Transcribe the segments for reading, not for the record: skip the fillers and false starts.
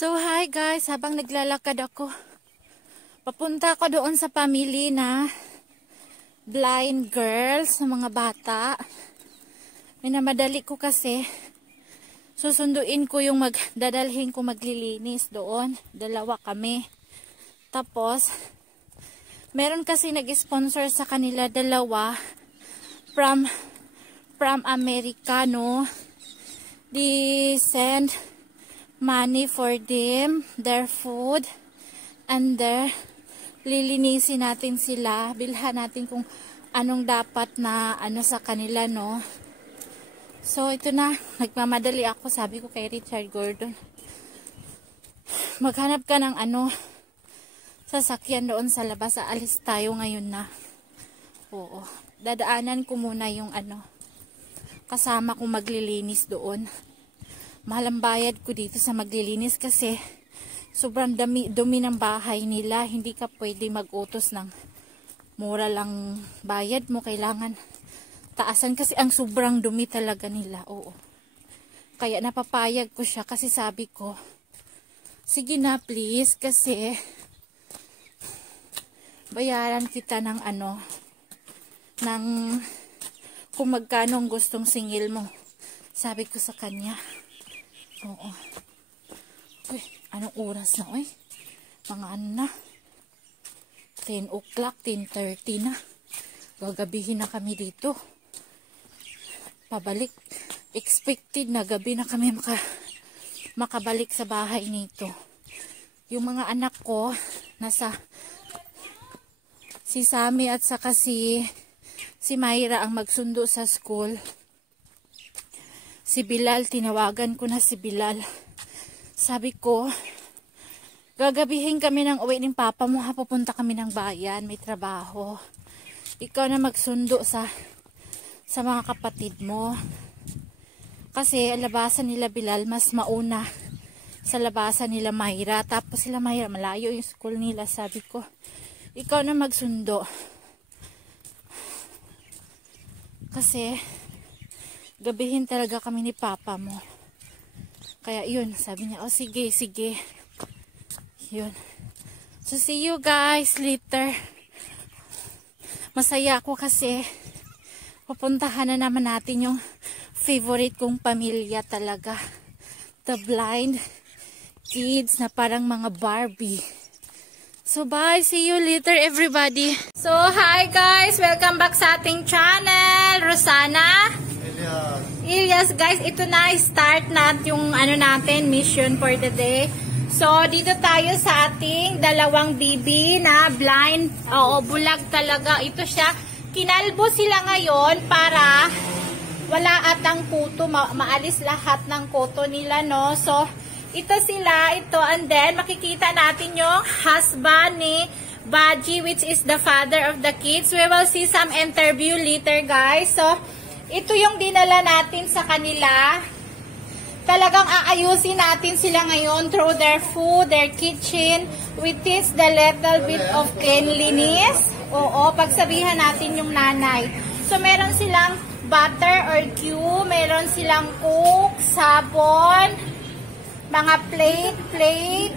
So hi guys, habang naglalakad ako, papunta ako doon sa family na blind girls, na mga bata. Minamadali ko kasi, susunduin ko yung dadalhin ko maglilinis doon. Dalawa kami. Tapos, meron kasi nag-sponsor sa kanila dalawa from America, no? They send money for them, their food, and lilinisin natin sila, bilhan natin kung anong dapat na sa kanila, no? So ito na, nagmamadali ako, sabi ko kay Richard Gordon, maghanap ka ng sasakyan doon sa labas, aalis tayo ngayon na. Oo, dadaanan ko muna yung kasama kong maglilinis doon. Mahal ang bayad ko dito sa maglilinis kasi sobrang dumi ng bahay nila. Hindi ka pwede mag-utos ng mura lang bayad mo. Kailangan taasan kasi ang sobrang dumi talaga nila. Oo. Kaya napapayag ko siya kasi sabi ko, sige na please kasi bayaran kita ng ng kung magkano ang gustong singil mo. Sabi ko sa kanya. Oo. Uy, anong oras na, uy? Mga na? 10 o'clock, 10:30 na. Gagabihin na kami dito. Pabalik. Expected na gabi na kami makabalik sa bahay nito. Yung mga anak ko, si Sammy at saka si Mayra ang magsundo sa school. Si Bilal, tinawagan ko na si Bilal. Sabi ko, gagabihin kami ng uwi ng papa mo, pupunta kami ng bayan, may trabaho. Ikaw na magsundo sa mga kapatid mo. Kasi labasan nila Bilal mas mauna sa labasan nila Mayra. Tapos sila Mayra, malayo yung school nila. Sabi ko, ikaw na magsundo. Kasi gabihin talaga kami ni papa mo. Kaya yun, sabi niya, oh sige. Yun. So see you guys later. Masaya ako kasi pupuntahan na naman natin yung favorite kong pamilya talaga. The blind kids na parang mga Barbie. So bye, see you later everybody. So hi guys, welcome back sa ating channel. Rosana Ilyas, guys, ito na, start natin yung natin, mission for the day. So, dito tayo sa ating dalawang bibi na blind. Oo, bulag talaga. Ito siya. Kinalbo sila ngayon para wala atang kuto. Maalis lahat ng kuto nila, no? So, ito sila, ito. And then, makikita natin yung husband ni Baji, which is the father of the kids. We will see some interview later, guys. So, ito yung dinala natin sa kanila. Talagang aayusin natin sila ngayon through their food, their kitchen, with this the little bit of cleanliness. Oo, pagsabihan natin yung nanay. So, meron silang butter or Q, meron silang cook, sabon, mga plate,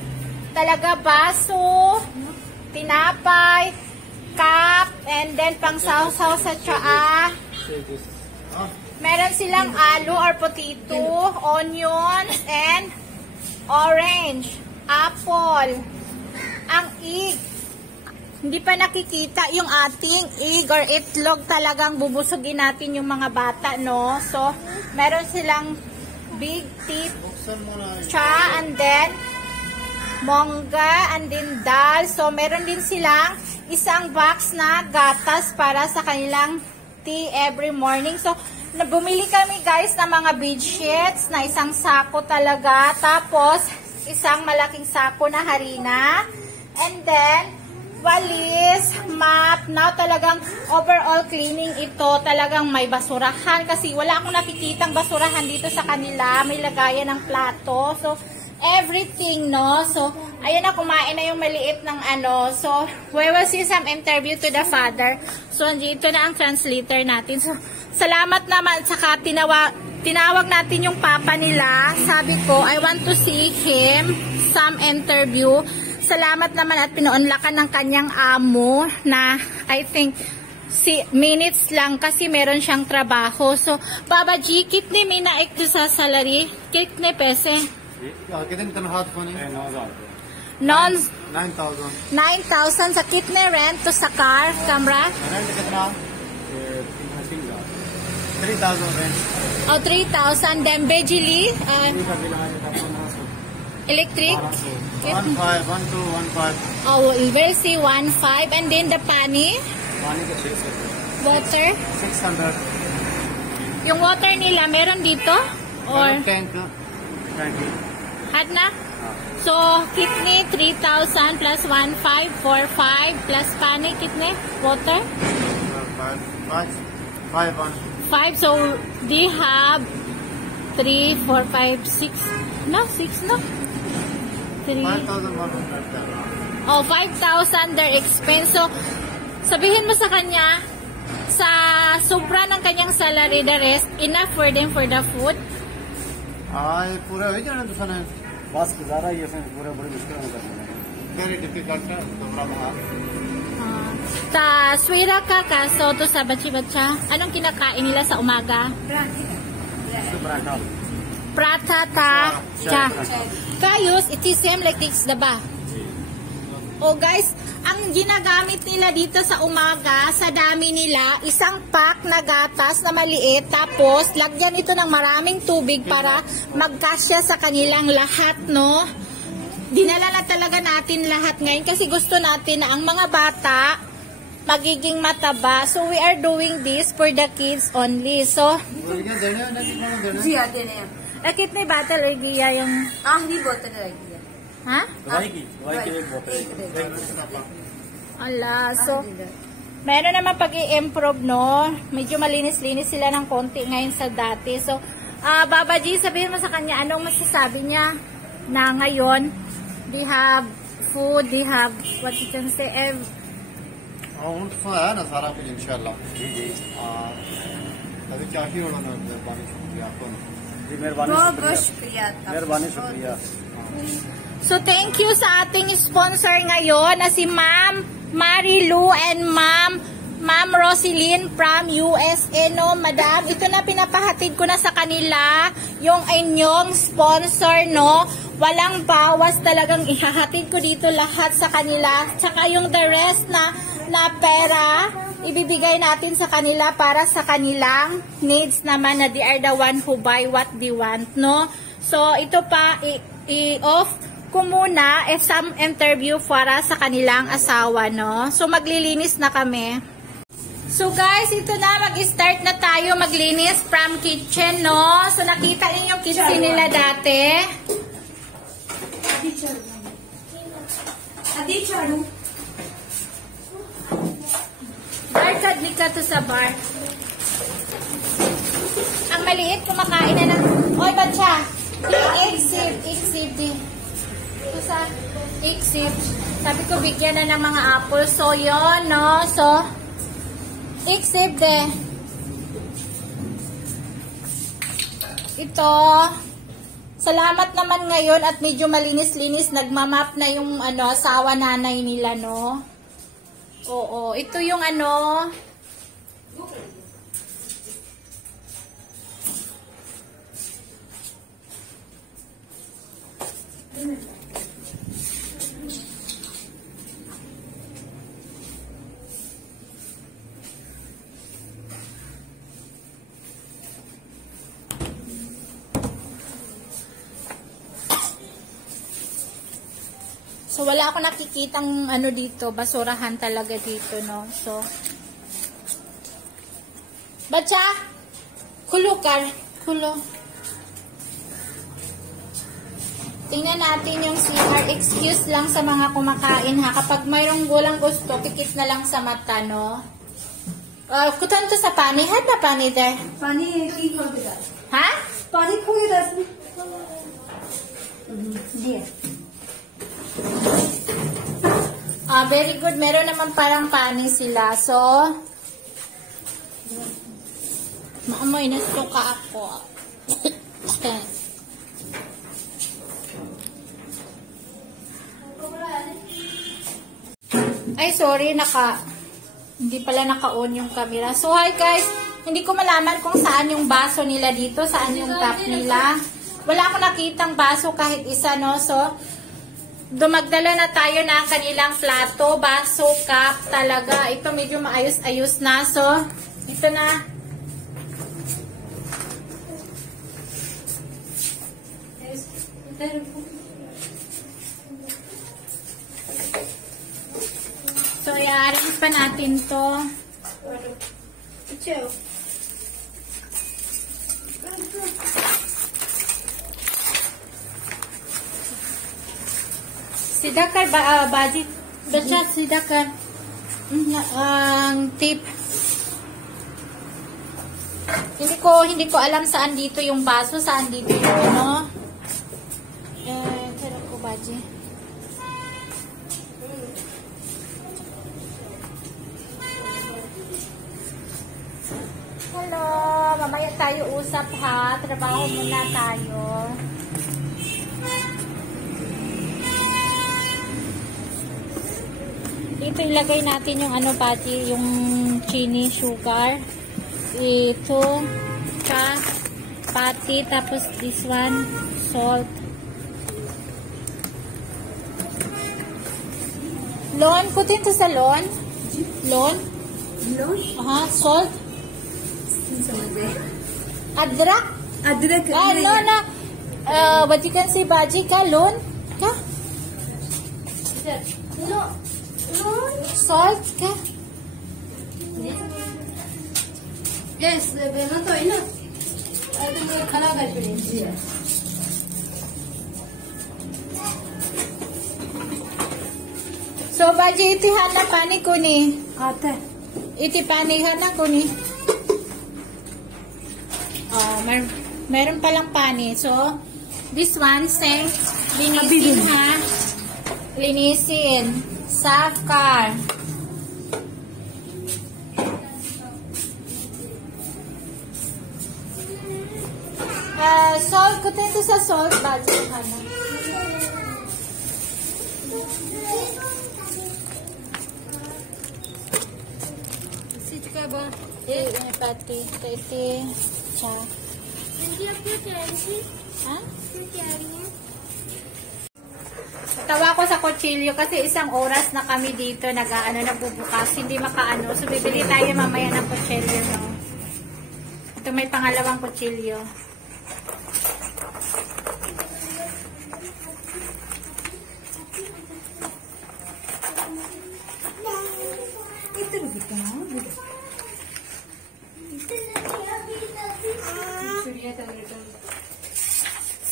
talaga baso, tinapay, cup, and then pang sausaw sa tsaa. Meron silang alo or potato, onions, and orange, apple. Ang egg, hindi pa nakikita yung ating egg or itlog, talagang bubusugin natin yung mga bata, no? So, meron silang big teeth, cha, and then mongga, and then dal. So, meron din silang isang box na gatas para sa kanilang tea every morning. So, bumili kami guys ng mga bedsheets na isang sako talaga. Tapos, isang malaking sako na harina. And then, walis, map. Now, talagang overall cleaning ito. Talagang may basurahan. Kasi wala akong nakikitang basurahan dito sa kanila. May lagayan ng plato. So, everything, no? So, ayan na, kumain na yung maliit ng So, we will see some interview to the father. So, dito na ang translator natin. So, salamat naman. Saka, tinawag natin yung papa nila. Sabi ko, I want to see him. some interview. Salamat naman at pinaunlakan ng kanyang amo na I think minutes lang kasi meron siyang trabaho. So, Baba Ji, kitne may naik to sa salary? Kitne pese? कितनी तनख्वाह पानी? 9,000 sa kitne rent to sa car, camera? Rent कितना? 3,000 rent. Oh, 3,000. Then Bejili, electric? 1,500, 1,215. Oh, we'll see 1,500. And then the pani? पानी का 600. Water? 600. Yung water nila, meron dito? Or? Tank Had na? So, kitne 3,000 plus 1,500, 4,500 plus pani, kitne? Water? 5. So, they have 3, 4, 5, 6. No, 6 no? 3. 5,100. Oh, 5,000 their expense. So, sabihin mo sa kanya, sa sobra ng kanyang salary, the rest, enough for them for the food? ये पूरा हो जाना तो सना बस गुजारा ये सब पूरा बड़ी मुश्किल हो जाता है वेरी डिफिकल्ट है दोबारा बाहर Ta swira ka kaso to sa bachi-bacha. Anong kinakain nila sa umaga? Prata ta cha. Kayos, it is same like this, diba? Oh guys, ang ginagamit nila dito sa umaga, sa dami nila, isang pack na gatas na maliit, tapos lagyan ito ng maraming tubig para magkasya sa kanilang lahat, no? Dinala na talaga natin lahat ngayon kasi gusto natin na ang mga bata magiging mataba. So we are doing this for the kids only. So, kitne bottle idea yung... आखिरी बोतल रहेगी Ha? Ala, so meron naman pag-i-improve, no? Medyo malinis-linis sila ng konti ngayon sa dati. So, Baba Ji, sabihin mo sa kanya anong masasabi niya na ngayon they have food, they have what you can say, उनको है ना सारा कुछ इंशाल्लाह अभी क्या ही होना मेहरबानी शुक्रिया आपको जी बहुत शुक्रिया मेहरबानी शुक्रिया So, thank you sa ating sponsor ngayon na si Ma'am Marilu and Ma'am Roselyn from USA, no, Madam? Ito na pinapahatid ko na sa kanila yung inyong sponsor, no? Walang bawas, talagang ihahatid ko dito lahat sa kanila. Tsaka yung the rest na pera, ibibigay natin sa kanila para sa kanilang needs naman na they are the one who buy what they want, no? So, ito pa, i-off ko muna some interview para sa kanilang asawa, no? So, maglilinis na kami. So, guys, ito na. Mag-start na tayo maglinis from kitchen, no? So, nakita niyo yung kitchen nila dati. Barkad ka to sa bar. Ang maliit, kumakain na ng... Oy, batsa! Exit din. Ito sa exit. Sabi ko, bigyan na ng mga apple. So, yun, no? So, exit din. Ito. Salamat naman ngayon at medyo malinis-linis. Nagmamap na yung asawa nanay nila, no? Oo. Ito yung So, wala ako nakikitang dito, basurahan talaga dito, no? So, Bacha, kulo. Tingnan natin yung CR. Excuse lang sa mga kumakain, ha? Kapag mayroong gulang gusto, pikit na lang sa mata, no? Kutan to sa pani. Had na pani there? पानी की खोल दे Ha? पानी खोल दे जी Very good. Meron naman parang pani sila. So, maamoy na suka ako. Ay, sorry, hindi pala naka-on yung camera. So, hi guys, hindi ko malaman kung saan yung baso nila dito, saan yung cup nila. Wala akong nakitang baso kahit isa, no? So, dumagdala na tayo ng kanilang plato, baso, cup, talaga. Ito medyo maayos-ayos na. So, ito na. So, i-arrange pa natin to. Sidakar budget. Bachat sidakar. Ang tip. Hindi ko alam saan dito yung baso, saan dito yung ano. Tara ko budget. Hello, mamaya tayo usap ha. Trabaho muna tayo. Ito ilagay natin yung ano pati, yung chini sugar. Ito pati, tapos this one salt. Lon, putin to sa lon. Lon? Aha, salt. Adrak? Adrak. No. What you can say, baji ka, lon? Ka? No. Salt ka? Yes, बेला तो है ना अरे तो खड़ा कर पड़ेगी So, baji itihan na pani ko ni. आता है Iti panihan na ko ni. Meron palang pani. So, this one, same. Linisin ha. Linisin. Safkar. Salt. Kutin ito sa salt. Baji ha na. Ini pati, tete, cha. Ha? Tawa ko sa kutsilyo kasi isang oras na kami dito nagbubukas, hindi makaano. So bibili tayo mamaya ng kutsilyo, no. Ito may pangalawang kutsilyo.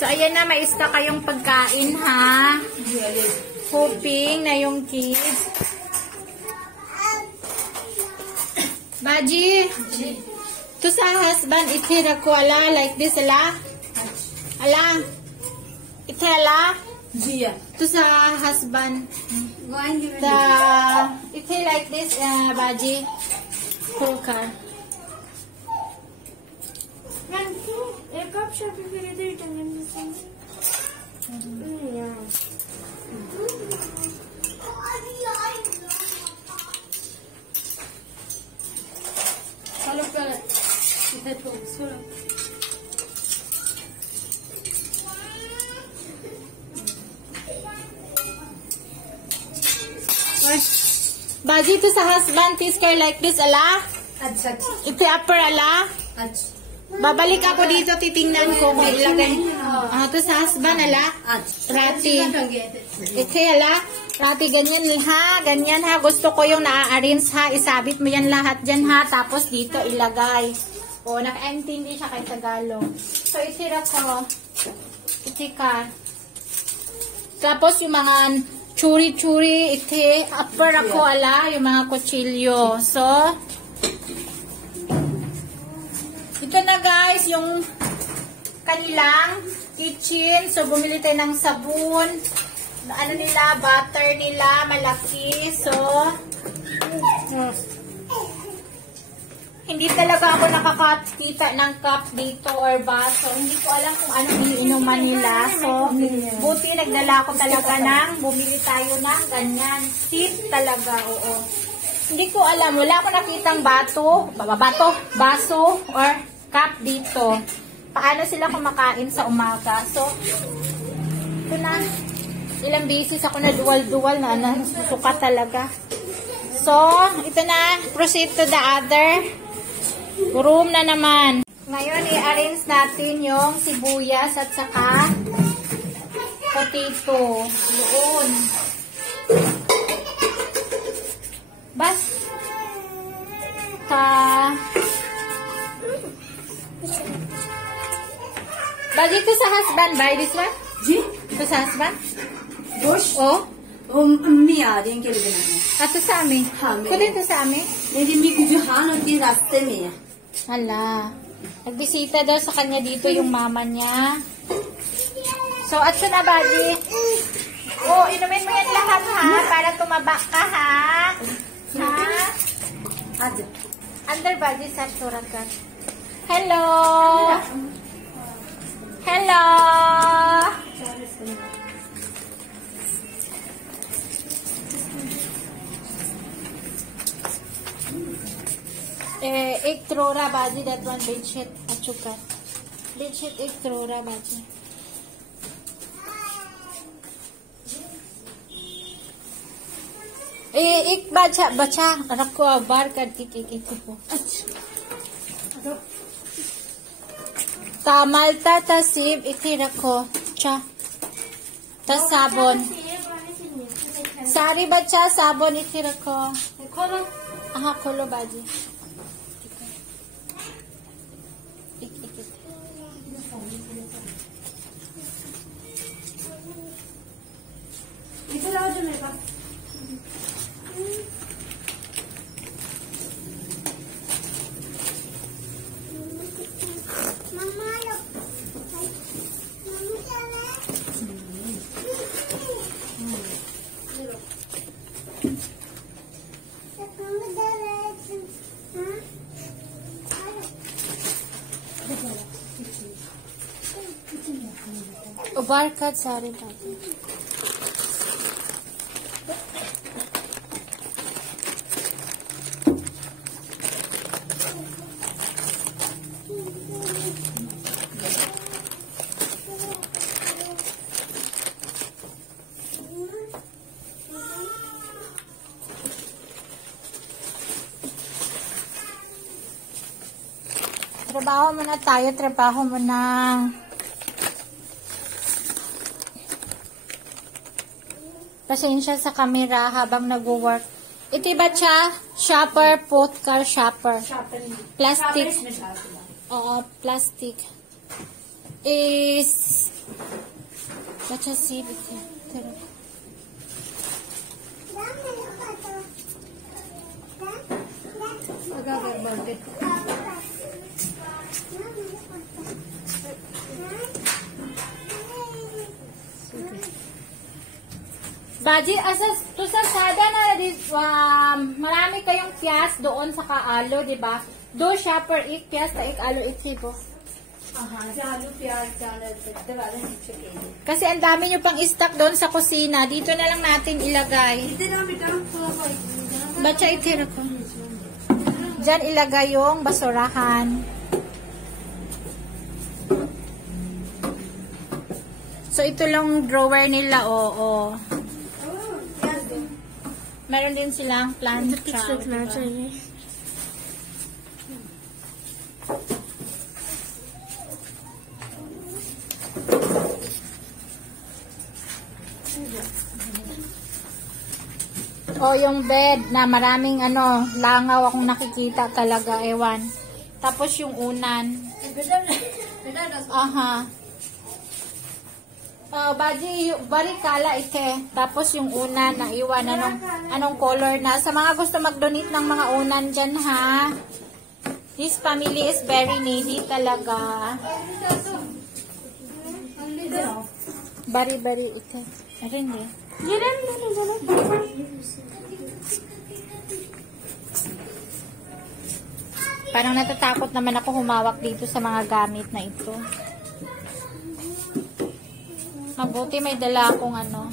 So, ayan na, may stock kayong pagkain, ha? Hoping na yung kids. Baji, to sa husband, itira ko, ala, like this, ala? Ala? Itira, ala? Jia. To sa husband. Itira like this, Baji. Full car. एक cup shopping के लिए return hello कर इधर तो सुनो Baji, to sa husband, this car like this, ala? अच्छा Ito upper, ala? अच्छा Babalik ako dito, titingnan ko kung ilagay. Ito sa husband, ala? Rati. Ito, ala? Rati, ganyan ha. Ganyan ha. Gusto ko yung na-arrange ha. Isabit mo yan lahat dyan ha. Tapos dito ilagay. O, naka-intindi siya kay Tagalog. So, itira ko. Itika. Tapos yung mga churi-churi, iti. Upper ako, ala? Yung mga kutsilyo. So, ito na guys, yung kanilang kitchen. So, bumili tayo ng sabon. Ano nila, butter nila, malaki. So, hindi talaga ako nakakakita ng cup dito or baso. Hindi ko alam kung anong iniinuman nila. So, buti nagdala ko talaga bumili tayo ng ganyan. Seat talaga, oo. Hindi ko alam, wala ako nakitang baso, or cup dito. Paano sila kumakain sa umaga. So, ito na. Ilang beses ako na dual-dual na nasusuka talaga. So, ito na. Proceed to the other room na naman. Ngayon, i-arrange natin yung sibuyas at saka potato. Doon. Dito sa husband, buy this one? जी Ito sa husband? गोश्त Oh? Mummy आ रही हैं के लिए बनाने Ato sa amin? हाँ, मैं- Kudin to sa amin? लेकिन मेरी जो हान होती है रास्ते में है Hala. Nagbisita daw sa kanya dito yung mama niya. So, at siya na, buddy. Oh, inumin mo yan lahat, ha? Para tumaba ka, ha? Ha? आज Under body sa suragat. Hello! Hello! एक त्रोरा बाजी that one bedsheet achukar. Bedsheet एक त्रोरा बाजी. एक बचा रखो बार करके एक को तामलता तसीब इथे रखो चा ta sabon सारी बच्चा साबुन इथे रखो हाँ खोलो बाजी इधर आओ जो मेरे पास उबार कर सारे बातें trabaho muna tayo, trabaho muna. Pasensya sa camera habang nag-work. Ito ba siya? Shopper, pot car shopper. Plastic. Oo, plastic. Is bacha si ito. Baji, asas to sa sada na marami kayong piyas doon sa kaalo, di ba? Do shopper ik piyas ta ik alo ikibo. आलू प्याज चावल सकते वाले नीचे के Kasi ang dami nyo pang stock doon sa kusina. Dito na lang natin ilagay. इतना बेटा Bacha itira ko. Diyan ilagay yung basurahan. So ito lang drawer nila, oo. Meron din silang plant trap. O yung bed na maraming langaw akong nakikita talaga, ewan. Tapos yung unan. Aha. Bari kala ite. Tapos yung unan na iwan. Anong color na. Sa mga gusto mag-donate ng mga unan dyan, ha. This family is very needy talaga. Bari ite. Arin eh. Parang natatakot naman ako humawak dito sa mga gamit na ito. Mabuti may dala akong ano.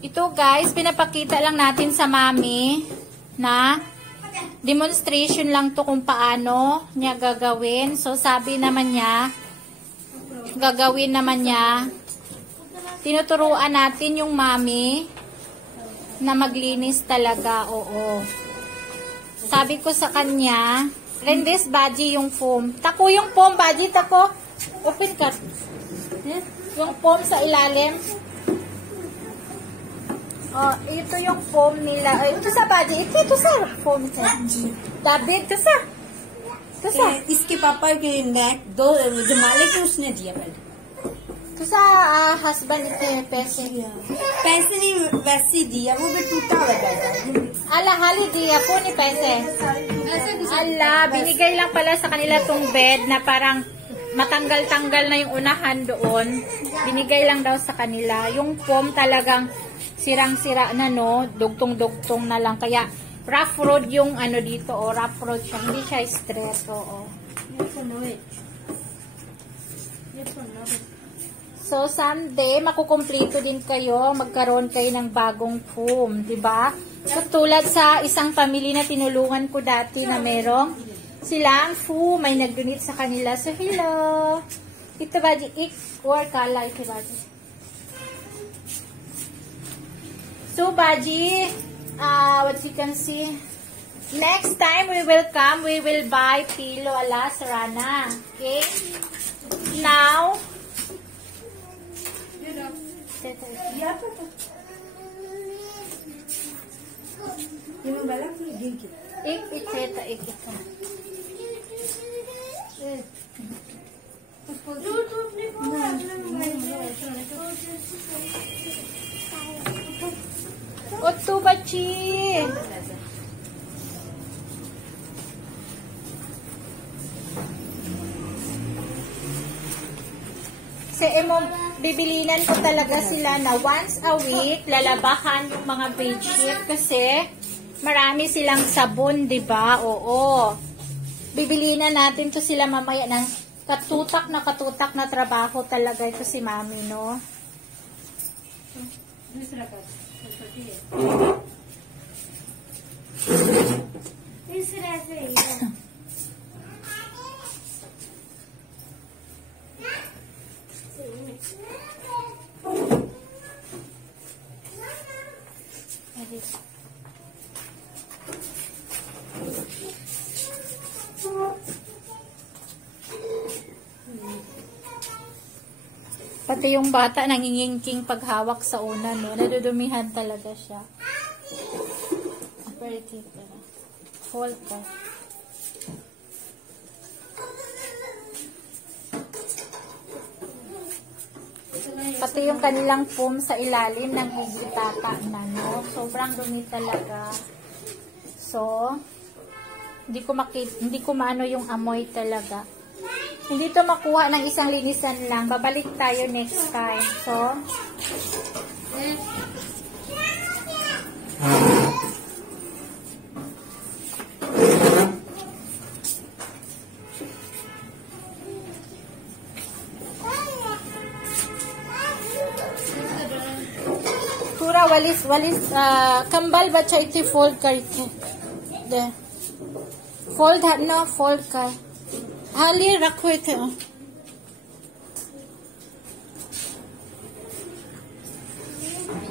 Ito guys, pinapakita lang natin sa mami na demonstration lang to kung paano niya gagawin. So sabi naman niya, gagawin naman niya, tinuturuan natin yung mami na maglinis talaga, oo. Sabi ko sa kanya, Rendes Baji yung foam. Tako yung foam, Baji, tako. Open ka. Yung foam sa ilalim. Oh, ito yung foam nila. Ito sa Baji. Ito sa foam sa. David, ito sa. Ito sa. इसके पापा के नेक दो जो मालिक है उसने दिया पहले Ito sa husband ito पैसे. पैसे नहीं वैसे ही दिया वो भी टूटा हुआ था Ala, hali di ako ni Pese. Ala, binigay lang pala sa kanila tong bed na parang matanggal-tanggal na yung unahan doon. Binigay lang daw sa kanila. Yung foam talagang sirang-sira na, no? Dugtong-dugtong na lang. Kaya rough road yung ano dito, o rough road siya. Hindi siya stress, oo. So, someday, makukumpleto din kayo, magkaroon kayo ng bagong foam, di ba? Katulad sa isang pamilya na tinulungan ko dati na merong silang foam, may nag-donate sa kanila. So, hello! Ito ba, ik or kala, ito ba? So, Baji, what you can see, next time we will come, we will buy pillow ala Sarana. Okay? Now, एक Otto बच्ची bibilinan ko talaga sila na once a week lalabahan yung mga bedsheet kasi marami silang sabon, 'di ba? Oo. Bibilinan natin to sila mamaya ng katutak na trabaho talaga ito si Mami, no? Pati yung bata nangingingking paghawak sa una, no? Nadudumihan talaga siya. Aperitif na. Hold ka. Pati yung kanilang foam sa ilalim ng higitata na, no? Sobrang dumi talaga. So, hindi ko maano yung amoy talaga. Hindi to makuha ng isang linisan lang. Babalik tayo next time. So, पूरा वालिस कंबल बच्चा इतनी फोल्ड करके दे फोल्ड है ना फोल्ड कर हाली रखो इथे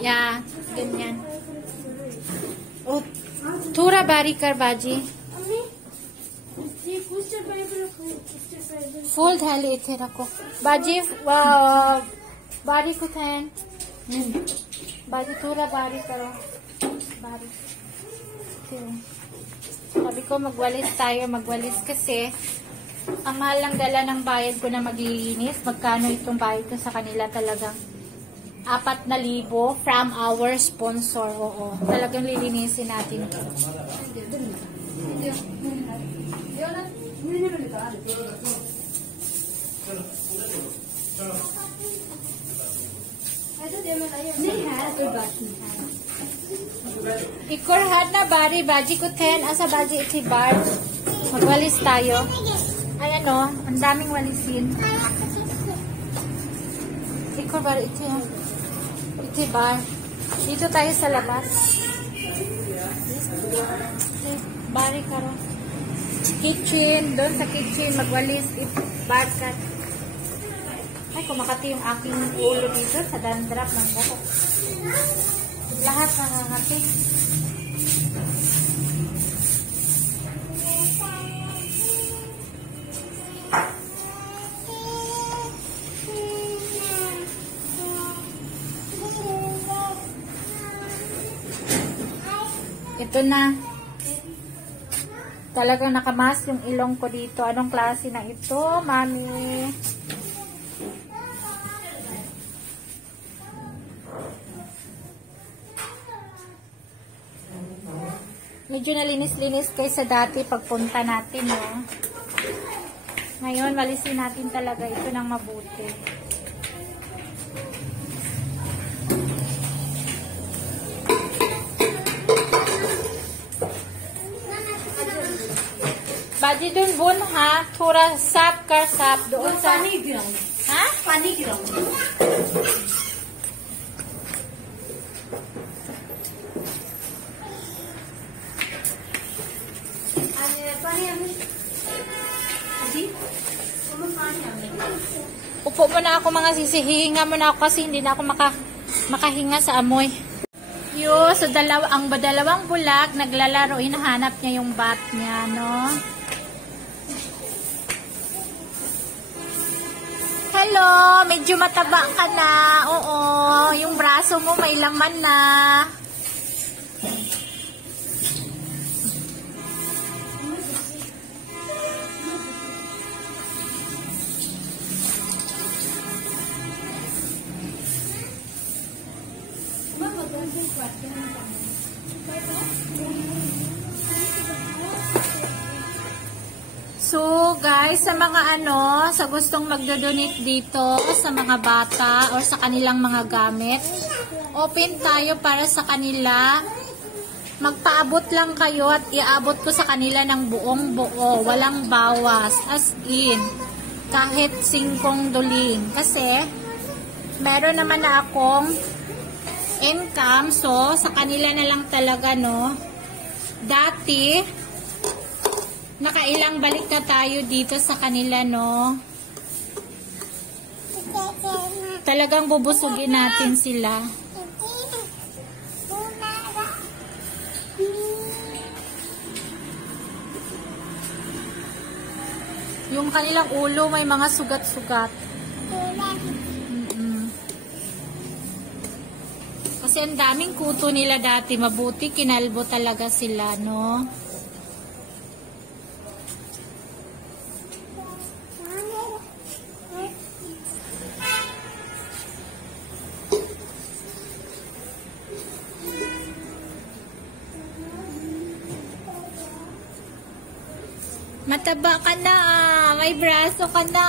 या ganyan oh थोड़ा बारीक कर बाजी फोल्ड है ले इथे रखो बाजी बारीक उठाएं बाजी थोड़ा बारीक करो बारीक sabi ko magwalis tayo magwalis kasi ang mahal lang dala ng bayad ko na maglilinis. Magkano itong bayad ko sa kanila talagang 4,000 from our sponsor. Oo. Talagang lilinisin natin ito. Ikor hat na bari baji ko 10 asa baji iti bar. Magwalis tayo. Ayan o, ang daming walisin. Ikaw ba, ito yan. Ito bar. Dito tayo sa labas. Bari ka ro. Kitchen, doon sa kitchen, magwalis, bar cut. Ay, kumakati yung aking ulo dito sa dandruff ng buhok. Lahat nakangati. Ito na. Talagang nakamas yung ilong ko dito. Anong klase na ito, mami? Medyo nalinis-linis kaysa dati pagpunta natin, no? Ngayon, walisin natin talaga ito ng mabuti. Baji dun bun ha, thora sap kar sap doon sa पानी गिराऊं ha? पानी गिराऊं पानी हमें जी पानी हमें Upo mo na ako mga sisi, hihinga mo na ako kasi hindi na ako makahinga sa amoy. Yo, so ang dalawang bulag naglalaro, hinahanap niya yung bat niya, no? Hello, medyo mataba ka na. Oo, yung braso mo may laman na. So, guys, sa mga sa gustong magdodonate dito sa mga bata or sa kanilang mga gamit, open tayo para sa kanila. Magpaabot lang kayo at iaabot ko sa kanila ng buong buo, walang bawas, as in, kahit 5 duling. Kasi, meron naman na akong income, so, sa kanila na lang talaga, no. Dati, nakailang balik na tayo dito sa kanila, no. Talagang bubusugin natin sila. Yung kanilang ulo may mga sugat-sugat. Kasi ang daming kuto nila dati. Mabuti, kinalbo talaga sila, no? Mataba ka na, may braso ka na,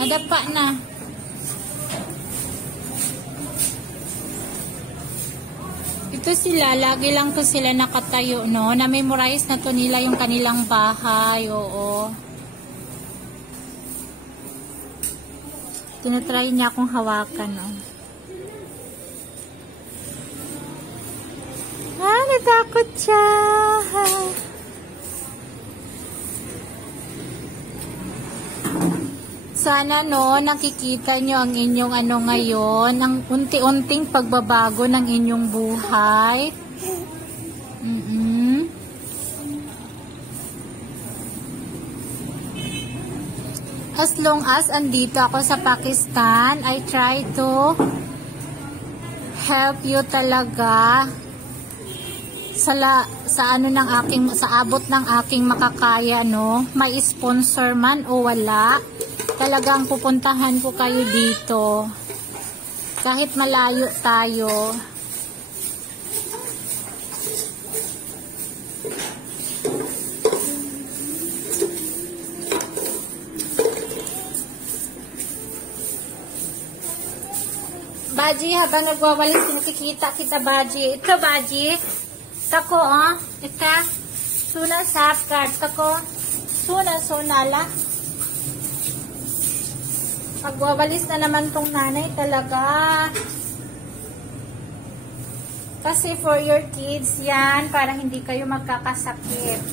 nadapa na. Ito sila, lagi lang to sila nakatayo, no? Na-memorize na to nila yung kanilang bahay, oo. Tinatry niya akong hawakan, no? Natakot siya. Sana, no, nakikita nyo ang inyong ngayon, ang unti-unting pagbabago ng inyong buhay. As long as andito ako sa Pakistan, I try to help you talaga sa ano ng aking, sa abot ng aking makakaya, no? May sponsor man o wala, talagang pupuntahan ko kayo dito. Kahit malayo tayo. Baji, habang nagwawalis, nakikita kita, Baji. Ito, Baji. Tako, oh. Ika. Suna sapkat. Tako. Suna la. Pagwawalis na naman tong nanay talaga. Kasi for your kids yan, para hindi kayo magkakasakit.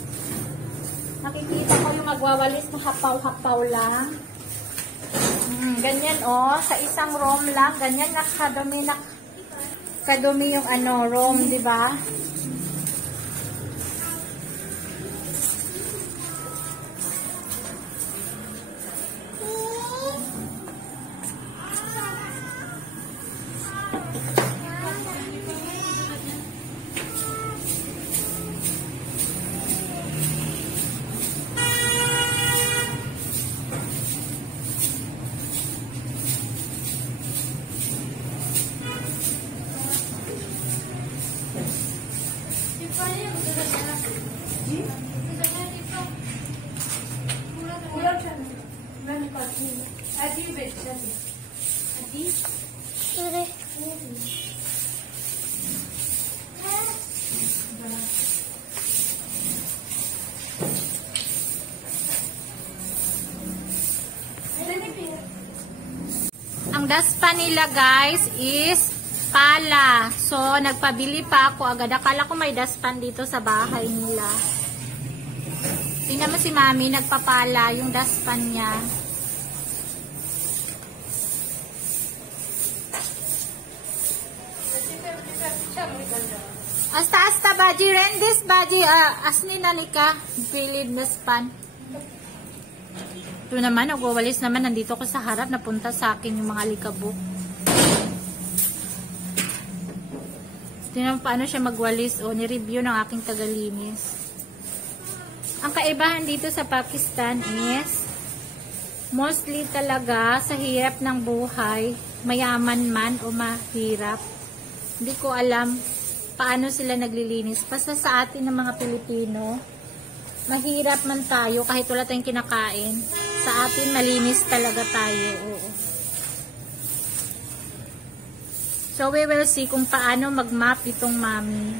Nakikita ko yung magwawalis na hapaw-hapaw lang. Ganyan, oh, sa isang room lang, ganyan kadumi yung ano, room, di ba? Ang daspan nila, guys, is pala. So, nagpabili pa ako agad. Akala ko may daspan dito sa bahay nila. Tingnan mo si Mami, nagpapala yung daspan niya. Asta Baji, rendis Baji, asni na nika, pilid daspan. Ito naman, nagwawalis naman, nandito ko sa harap, napunta sa akin yung mga likabok. Tingnan paano siya magwalis, o ni-review ng aking tagalinis. Ang kaibahan dito sa Pakistan is, mostly talaga sa hirap ng buhay, mayaman man o mahirap. Hindi ko alam paano sila naglilinis. Basta sa atin ng mga Pilipino, mahirap man tayo kahit wala tayong kinakain. Sa atin, malinis talaga tayo. Oo. So, we will see kung paano mag-map itong Mami.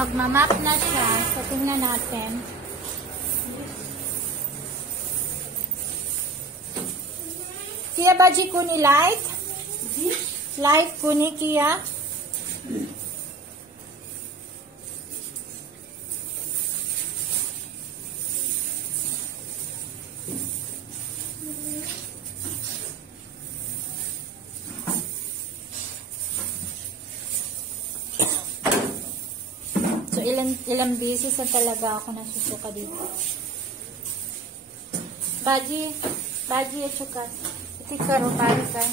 Magmamap na siya. So, tingnan natin. Kia Baji kuni like? Like kuni Kia? So, ilang beses na talaga ako nasusuka dito. Baji ya chuka. Iti karo bari ka.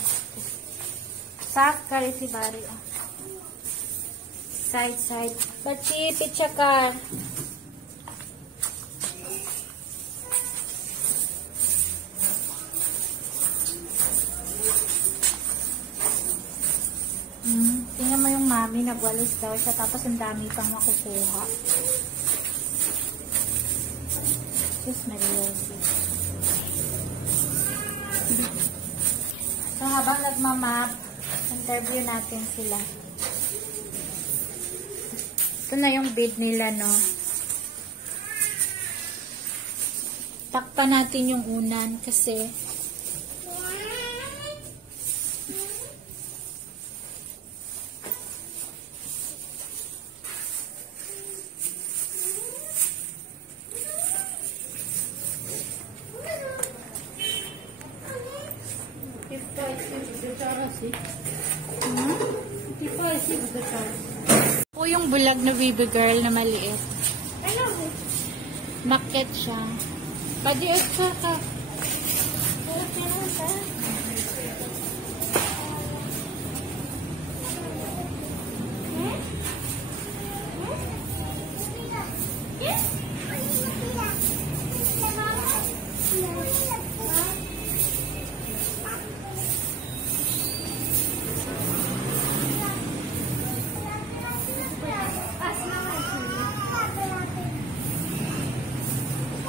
Saaf kar iti bari. Side. Baji picha kar. Tingnan mo yung Mami, nagwalis daw siya, tapos ang dami pang makukuha. Just Mariosi. So, habang nagmamap, interview natin sila. Ito na yung bed nila, no? Takpan natin yung unan kasi Po yung bulag na baby girl na maliit. Bakit siya? Padiot ka.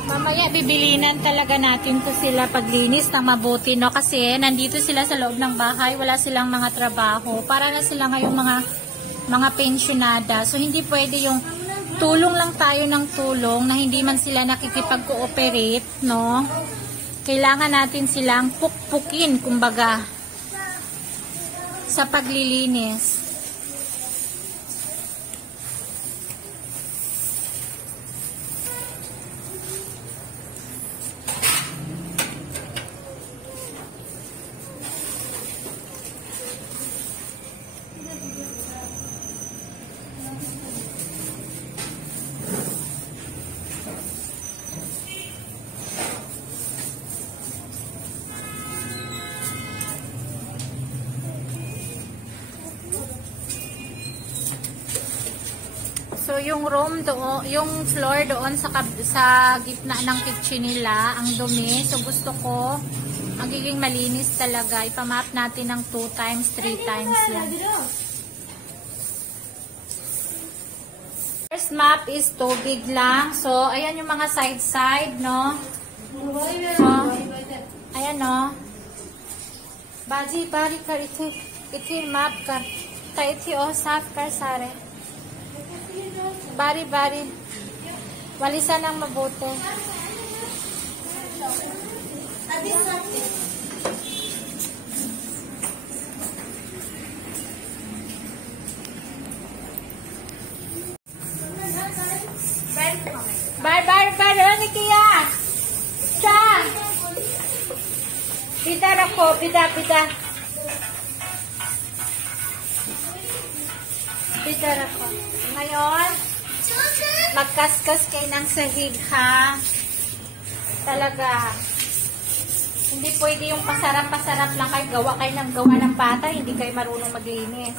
Mamaya bibilinan talaga natin to sila paglinis na mabuti, no? Kasi nandito sila sa loob ng bahay, wala silang mga trabaho. Para na sila ngayong mga pensionada. So hindi pwede yung tulong lang tayo ng tulong na hindi man sila nakikipag-cooperate, no? Kailangan natin silang pukpukin, kumbaga, sa paglilinis. So yung room doon, yung floor doon sa gitna ng kitchen nila, ang dumi. So gusto ko magiging malinis talaga. Ipamap natin ng 2 times, 3 times lang. First map is tubig lang. So ayan yung mga side, no? So, ayan, no? Baji, bari kar iti map kar. Ta iti o saaf kar sare. Bari-bari. Walisan ng mabuti. Bar, ni Kia. Cha. Pita rako, pita. Pita rako. Ngayon, magkaskas kayo ng sahig, ha? Talaga. Hindi pwede yung pasarap lang kayo. Gawa kayo ng gawa ng bata. Hindi kayo marunong maglinis.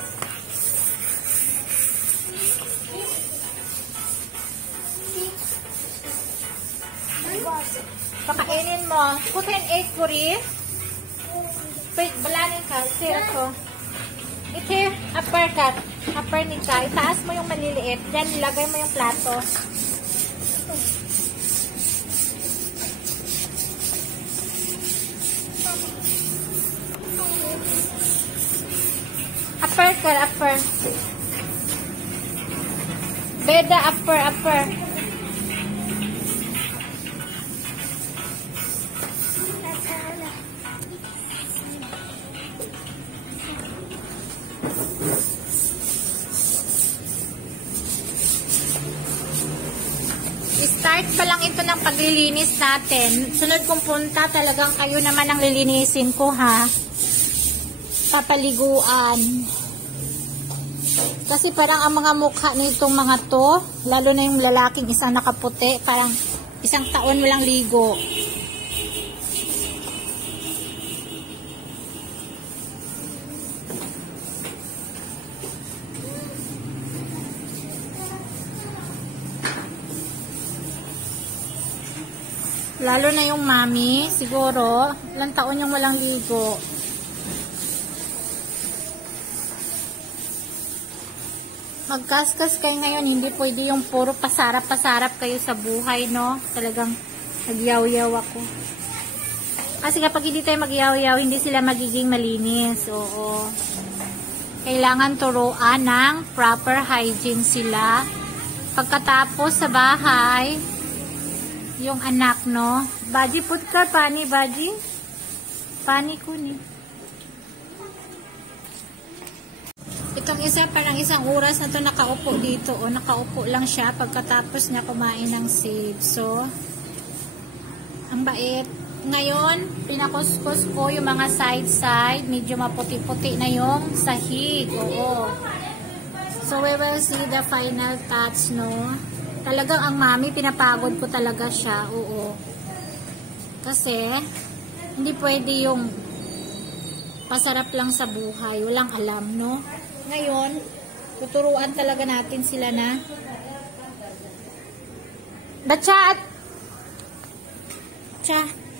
Pakainin mo. Putin 8 puri. Wait, balanin ka. Sira ko. Ito, uppercut. Upper ni ka. Itaas mo yung maliliit. Diyan, ilagay mo yung plato. Upper ka, upper. Beda, upper. Start pa lang ito ng paglilinis natin. Sunod kong punta, talagang kayo naman ang lilinisin ko, ha? Papaliguan. Kasi parang ang mga mukha nitong mga to, lalo na yung lalaking isang nakaputi, parang isang taon walang ligo. Lalo na yung mami, siguro, ilang taon yung walang ligo. Magkaskas kayo ngayon, hindi pwede yung puro pasarap kayo sa buhay, no? Talagang nagyaw-yaw ako. Kasi kapag hindi tayo magyaw-yaw, hindi sila magiging malinis. Oo. Kailangan turuan ng proper hygiene sila. Pagkatapos sa bahay, yung anak, no? Baji, put ka, pani, baji. Pani ko ni. Itong isa, parang isang oras na to nakaupo dito. O, nakaupo lang siya pagkatapos niya kumain ng seed. So, ang bait. Ngayon, pinakuskus ko yung mga side-side. Medyo maputi-puti na yung sahig. Oo. So, we will see the final touch, no? Talagang ang mami, pinapagod ko talaga siya. Oo. Kasi, hindi pwede yung pasarap lang sa buhay. Walang alam, no? Ngayon, tuturuan talaga natin sila na Batsa!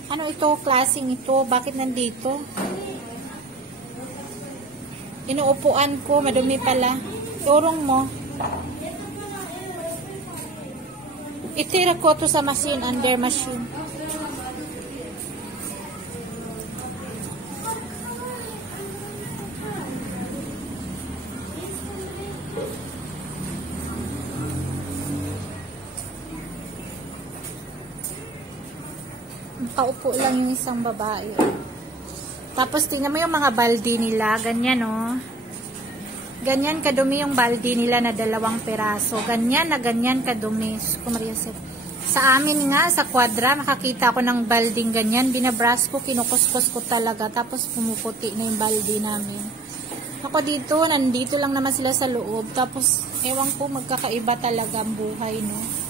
Ano ito? Klaseng ito? Bakit nandito? Inuupuan ko. Madumi pala. Turong mo. Itira ko to sa machine. Under machine. Paupo lang yung isang babae. Tapos tingnan mo yung mga baldi nila. Ganyan, oh. Ganyan kadumi yung baldi nila na 2 peraso. Ganyan na ganyan kadumi. Sa amin nga, sa kwadra, makakita ko ng balding ganyan. Binabras ko, kinukuskus ko talaga. Tapos pumuputi na yung baldi namin. Ako dito, nandito lang naman sila sa loob. Tapos, ewan ko, magkakaiba talaga ang buhay, no?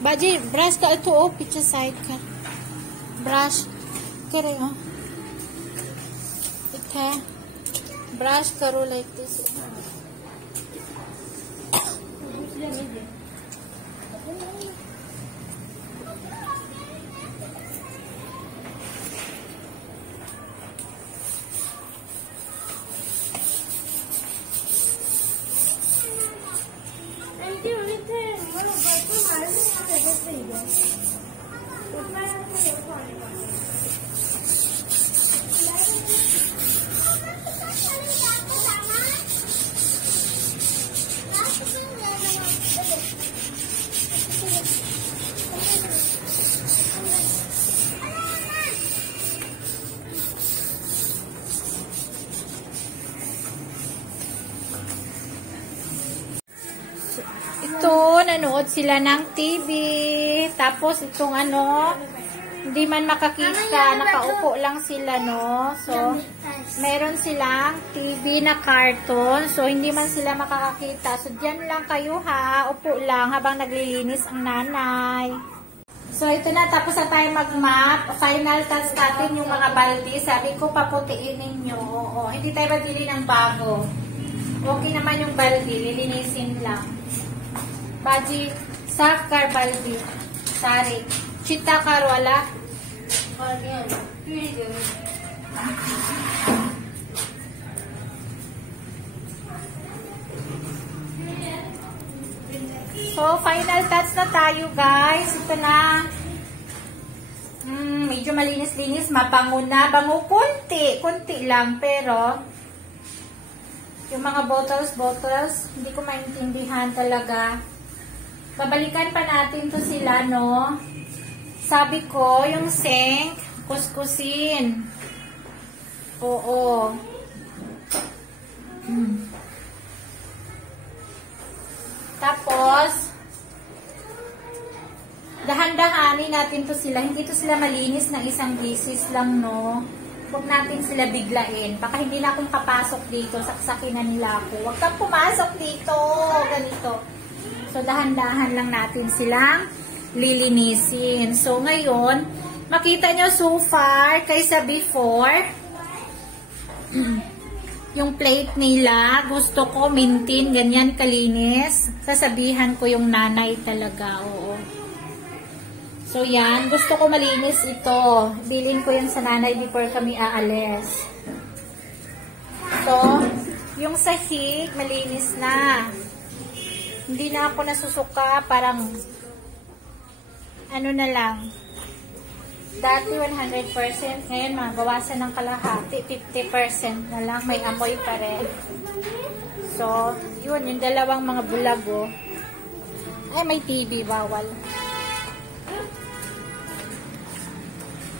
Baji, brush ka ito, oh, picture side ka. Brush. Kere, oh. Ito. Brush karo like this. Ito, nanood sila ng TV. Tapos, itong ano, hindi man makakita. Nakaupo lang sila, no? So, meron silang TV na carton. So, hindi man sila makakakita. So, dyan lang kayo, ha? Upo lang habang naglilinis ang nanay. So, ito na. Tapos na tayo mag-map. Final touch natin yung mga baldi. Sabi ko, paputiin ninyo. Oo, hindi tayo magbili ng bago. Okay naman yung baldi. Lilinisin lang. Baji, sakar baldi. Sari. Chita kar wala. So, final touch na tayo, guys. Ito na. Medyo malinis-linis. Mabango na. Bango kunti. Kunti lang. Pero, yung mga bottles, hindi ko maintindihan talaga. Babalikan pa natin to sila, no? Sabi ko, yung sink, kuskusin. Oo. Tapos, dahan-dahanin natin to sila. Hindi to sila malinis ng isang bisis lang, no? Huwag natin sila biglain. Baka hindi na akong kapasok dito. Saksakin na nila ako. Huwag kang pumasok dito. Ganito. So, dahan-dahan lang natin silang lilinisin. So, ngayon, makita nyo so far, kaysa before, yung plate nila, gusto ko maintain, ganyan kalinis. Sasabihan ko yung nanay talaga, oo. So, yan. Gusto ko malinis ito. Bilin ko yan sa nanay before kami aalis. So, yung sahig, malinis na. Hindi na ako nasusuka, parang ano na lang. Dati 100%, ngayon mabawasan ng kalahati, 50% na lang, may amoy pa rin. So, yun, yung dalawang mga bulago. Ay, may TV, bawal.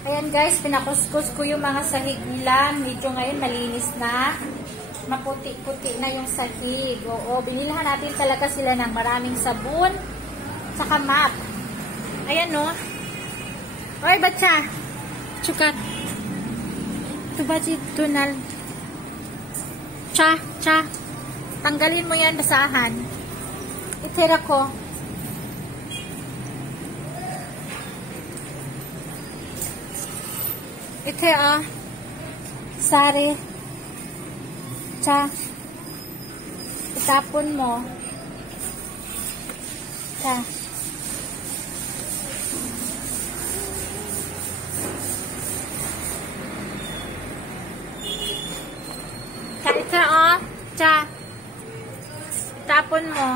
Ayan guys, pinakuskus ko yung mga sahig nila. Medyo ngayon malinis na. Maputi-puti na yung sahig. Oo, binilhan natin talaga sila ng maraming sabon, saka map. Ayan, no? Oy, bacha! Chukat. Ito ba si Tunal? Cha. Tanggalin mo yan, basahan. Itira ko. Ito, Sari. Cha. Itapon mo. Cha. Ito, Cha. Itapon mo.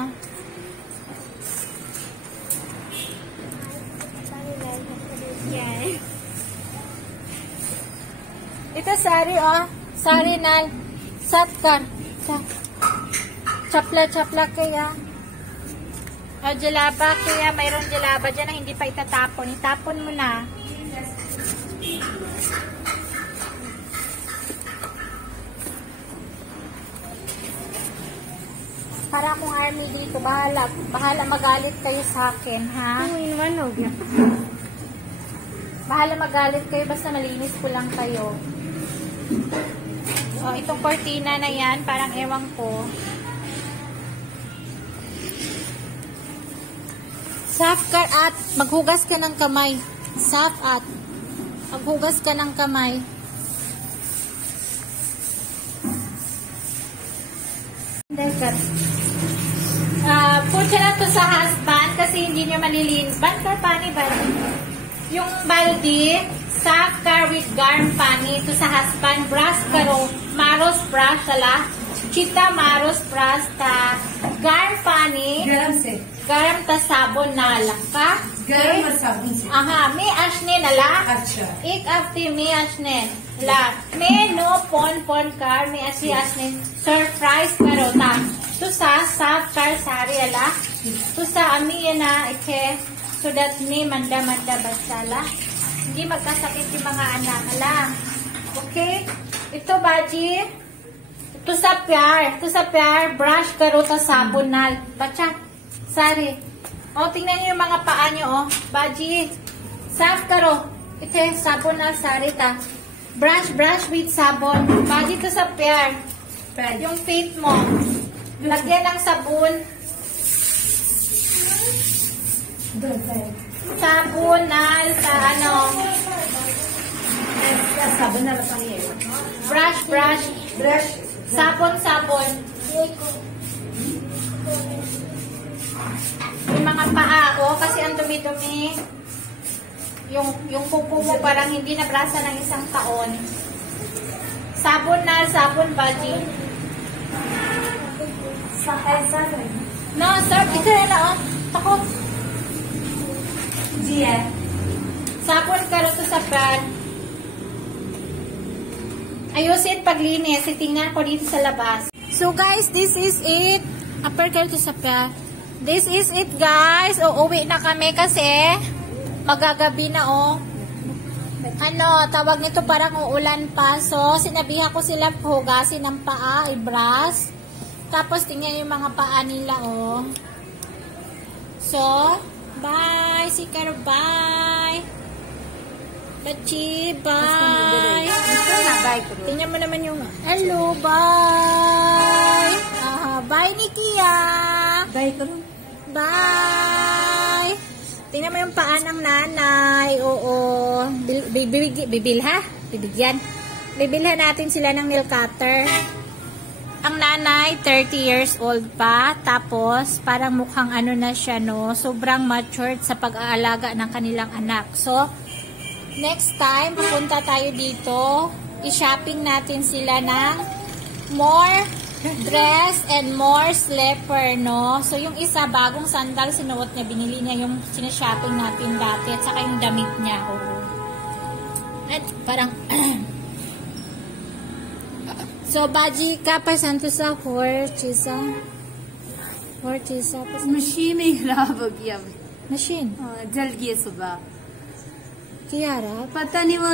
Ito, Sari, Sari nal. Satkar. Chapla kaya. O, jalaba kaya. Mayroong jalaba dyan na hindi pa itatapon. Itapon mo na. Para akong army dito. Bahala magalit kayo sa akin, ha? 2 in 1 हो गया. Bahala magalit kayo. Basta malinis ko lang kayo. O, itong cortina na yan. Parang ewan ko. Safkar at maghugas ka ng kamay. Maghugas ka ng kamay. Dekat. Punta na to sa husband kasi hindi niya malilinis. Banta pani ba? Yung baldi, Safkar with garm pani to sa husband. Brush karo. Maros brush sala. Chita maros brush ta. Garm pani. गरम ता साबुन ना लक्का गरम और साबुन से. मैं अशने नला. अच्छा. एक हफ्ते में अशने ला. मैं नो पॉन कार में अशने सरप्राइज करो ता. तो साफ कर सारे अला. तो अमी ये ना इथे sudat ni manda basala. Hindi magkasakit yung mga anak ala. Okay? Ito baji. Ito sa pyar brush karo ta sabon na. Bacha. Sari. Tingnan niyo yung mga paa niyo, Baji. Saaf karo. Ito yung sabon na sari ta. Brush with sabon. Baji to sa pair. Yung feet mo. Lagyan ng sabon. Sabon na sa ano. sabon na lang pang yun. Brush. Sabon. Yung mga paa, kasi ang dumi-dumi. Yung pupo mo parang hindi nabrasa ng isang taon. Sabon, Baji. No, sir, ito na, Tako. Sabon ka rin sa pan. Ayusin paglinis. Tingnan ko dito sa labas. So guys, this is it. Upper ka rin sa pan. This is it, guys. Uuwi na kami kasi magagabi na, tawag nito parang uulan pa. So, sinabihan ko sila hugasin ng paa, i-brush. Tapos, tingnan yung mga paa nila, So, bye. Sikar, bye. Bachi, bye. Tingnan mo naman yung, hello, bye. Bye, Nikia. Bye ko rin. Bye! Tingnan mo yung paa ng nanay. Bibilhan natin sila ng nail cutter. Ang nanay, 30 years old pa. Tapos, parang mukhang ano na siya, sobrang matured sa pag-aalaga ng kanilang anak. So, next time, pupunta tayo dito. I-shopping natin sila ng more dress and more slipper, So, yung isa, bagong sandal, sinuot niya, binili niya yung sinashopping natin dati, at saka yung damit niya, At parang, so, Baji ka, pasan to sa horchisa. Machine में खराब हो गया. मशीन? जल गई सुबह. क्या रहा? पता नहीं, वो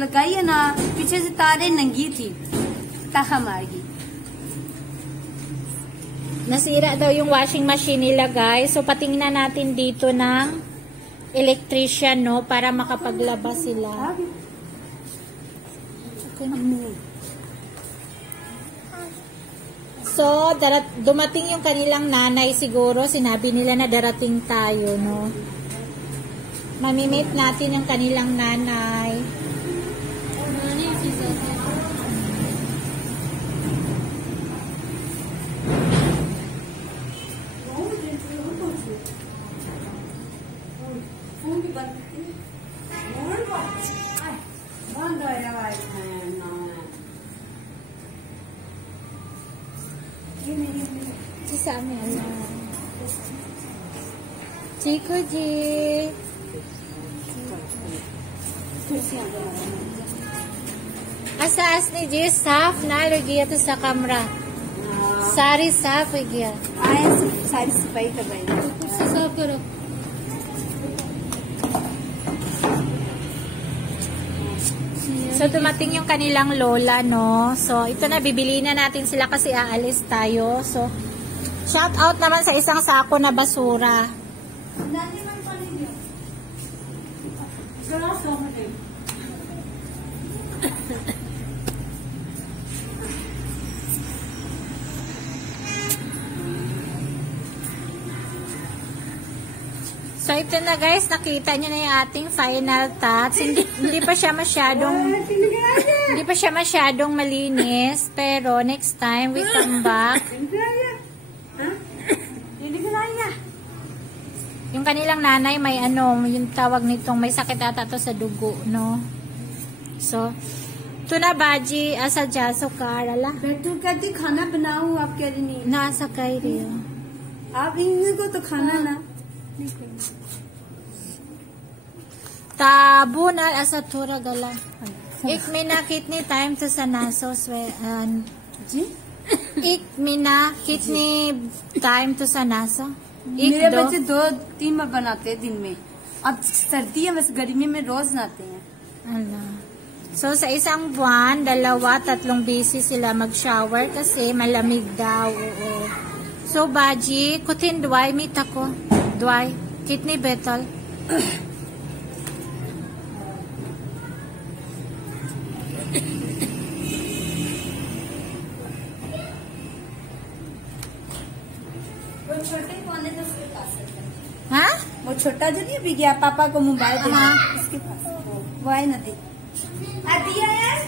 लगाई है ना, पीछे से तारे नंगी थी, ताहा मार गई. Nasira daw yung washing machine nila, guys. So, patingnan natin dito ng electrician, no? Para makapaglaba sila. So, dumating yung kanilang nanay siguro. Sinabi nila na darating tayo, no? Mamimit natin yung kanilang nanay. Sa amin. Chico G. Asa ni G साफ ना लगी तो sa kamera. सारी साफ हो गया. आया सारी सफाई करवाई. साफ करो. So, dumating yung kanilang lola, no? So, ito na, bibili na natin sila kasi aalis tayo. So, shout out naman sa isang sako na basura. So, ito na guys, nakita nyo na yung ating final touch. Hindi pa siya masyadong malinis. Pero, next time, we come back. Yung kanilang nanay, may yung tawag nitong, may sakit ata to sa dugo, no? So, ito na, Baji, asa jaso karala. बैठो कहती खाना बनाओ आप कह रही नहीं Nasa kay Rio. आप इनको तो खाना ना Tabo na asa tura gala. Ik mina kitni time to sa naso ji ik mina kitni time to sa naso. मेरे बच्चे 2-3 बार बनाते हैं दिन में अब सर्दी है बस गर्मी में रोज बनाते हैं Ala. So sa isang buwan, 2-3 beses sila mag-shower kasi malamig daw. Oo. So Baji, kutin duway mit ako. Duway. Kitni betol. वो छोटे कौन है तो उसके पास Ha? वो छोटा जो नहीं अभी गया पापा को मोबाइल दे हाँ। उसके पास वो है ना दे दिया यार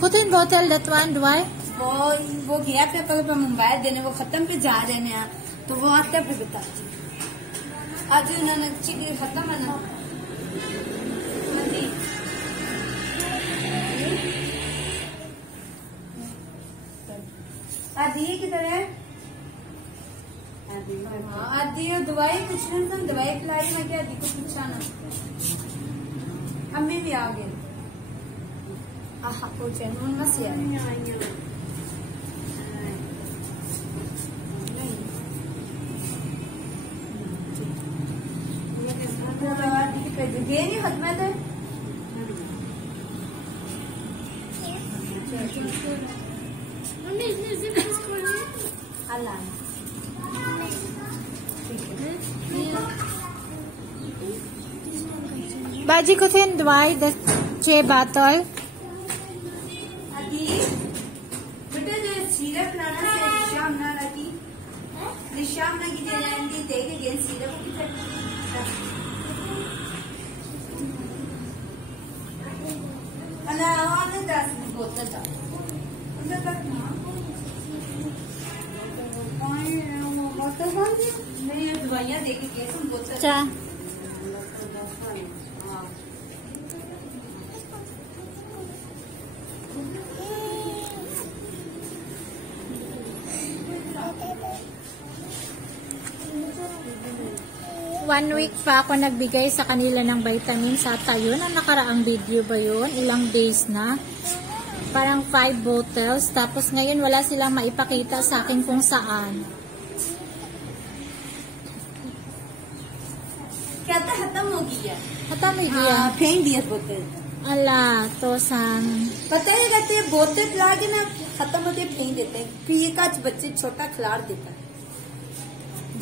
Kutin bottle that one duway? वो गया पापा को मोबाइल देने वो खत्म पे जा रहे हैं तो वो आता है बता आज उन्होंने चिकन खत्म है ना आदि किधर है आदि दवाई कुछ नहीं दवाई खिलाई मैं क्या आदि को पूछा ना अम्मी भी आ गए पूछे मुन्ना से गए नहीं खत्म है अल्लाह Baji kutin duway that che bottle? आदि बेटा जो सीरप लाना से शाम ना लगी शाम ना की देंगे देखे गए सीरप अल्लाह आने 10 बोतल जा अंदर तक नहीं दवाइयाँ देके गए तुम बोतल Cha. One week pa ako nagbigay sa kanila ng vitamins sa yun. Ang nakaraang video ba yun? Ilang days na. Parang 5 bottles. Tapos ngayon wala silang maipakita sa akin kung saan. कहता खत्म हो गया Hata may diya. फेंक दिया बोतल Ala, to san. पता है कहते बोतल ला के ना खत्म होते हैं फेंक देते हैं, फिर एक आध बच्चे छोटा खिलाड़ देता है।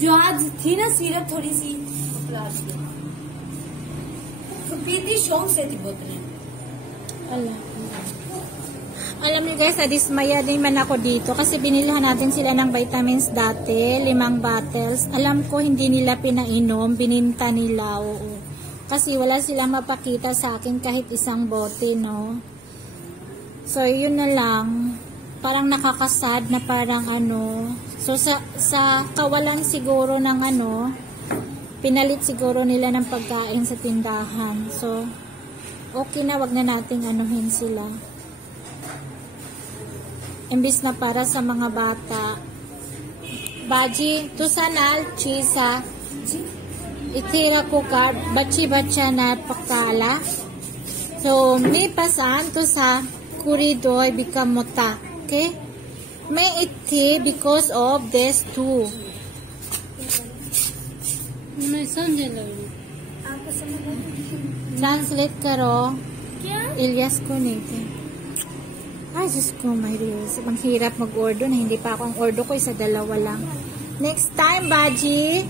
जो आज थी ना सिरप थोड़ी सी खिलाड़ दी, तो पीती शौक से थी बोतलें। Alam niyo guys, nadismaya din man ako dito kasi binilhan natin sila ng vitamins dati, 5 bottles. Alam ko hindi nila pinainom, bininta nila, oo. Kasi wala silang mapakita sa akin kahit isang bote, no? So, yun na lang. Parang nakakasad na parang ano. So, sa kawalan siguro ng ano, pinalit siguro nila ng pagkain sa tindahan. So, okay na, wag na nating anuhin sila. Imbis na para sa mga bata. Baji, tu sanal chisa itira ko ka bachi-bacha na pakala. So, may pasan to sa kuridoy bikamota. Okay? May iti because of this too. Translate karo. Ilyas ko nito. Ay, Diyos ko, my Diyos. Ang hirap mag-order na hindi pa ako ang order ko, isa dalawa lang. Next time, Baji,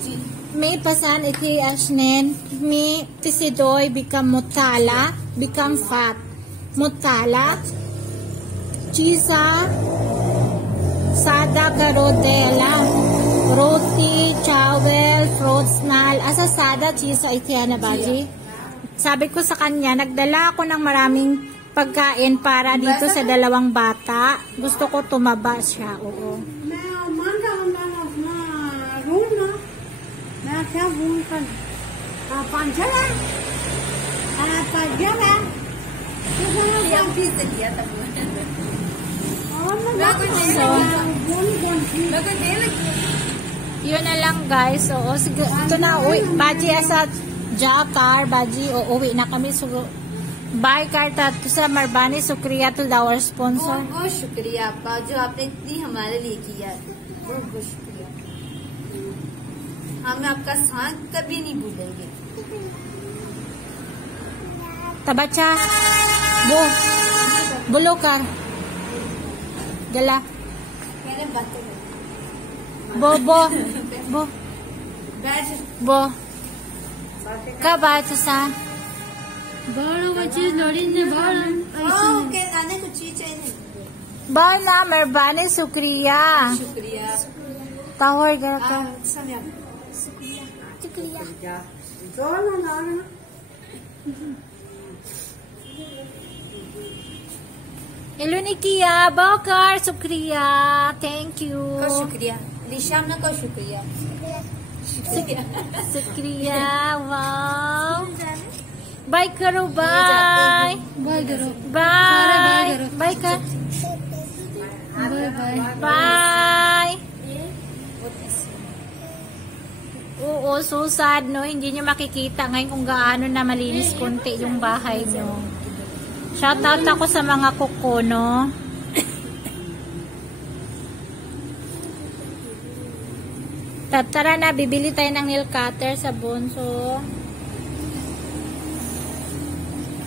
may pasan iti asnen, may tisidoy become mutala, become fat. Mutala, chisa, sada karodela, roti, chawel, fruit snal, asa sada, chisa iti na, Baji. Sabi ko sa kanya, nagdala ako ng maraming pagkain para dito sa dalawang bata. Gusto ko tumaba siya. Oo. Yun na lang guys. Oo. Ito na. Baji asa Jakar. Baji. Uuwi na kami. Bye करता तुसा मेहरबानी शुक्रिया to our sponsor. बहुत बहुत शुक्रिया आपका जो आपने इतनी हमारे लिए किया, बहुत बहुत शुक्रिया। हम आपका साथ कभी नहीं भूलेंगे। तबच्चा बोलो कर गला बो कब आए तुसा बाय ना मेहरबानी शुक्रिया शुक्रिया तावर का शुक्रिया हेलो निकिया बाकर शुक्रिया थैंक यू शुक्रिया लिशाना का शुक्रिया शुक्रिया वाह बाय करो बाय बाय करो बाय बाय कर bye oo so sad no hindi niyo makikita ngayon kung gaano na malinis konti yung bahay niyo. Shout out ako sa mga kuko no. Tara na bibili tayo ng nail cutter sa Bonso.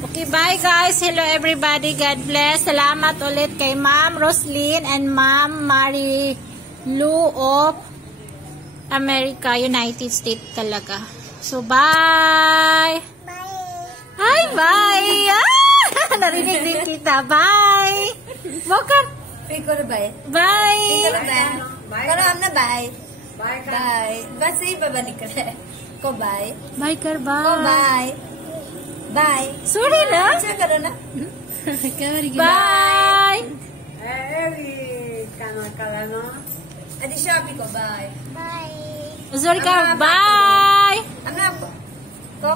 Okay, bye guys. Hello everybody. God bless. Salamat ulit kay Ma'am Roslyn and Ma'am Mary Lou of America, United States talaga. So, bye! Bye! Hi, bye! Ah! Narinig din kita. Bye! Bakar! bye! Bye! Bye! Bye! Bye! बस यही babalik ka na. Ko bye. Bye kar bye. Ko bye. Bye. Sorry na. अच्छा करो ना. Bye. Adi Shopee ko bye. Bye. Sorry ka. Bye. Ano ko?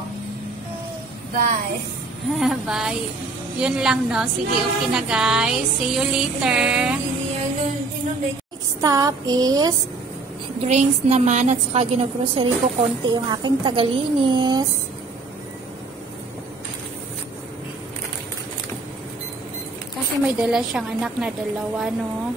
Bye. Bye. Yun lang no. Sige, okay na guys. See you later. Next stop is drinks naman at saka ginagrocery ko konti yung aking tagalinis. Kasi may dala siyang anak na dalawa, no?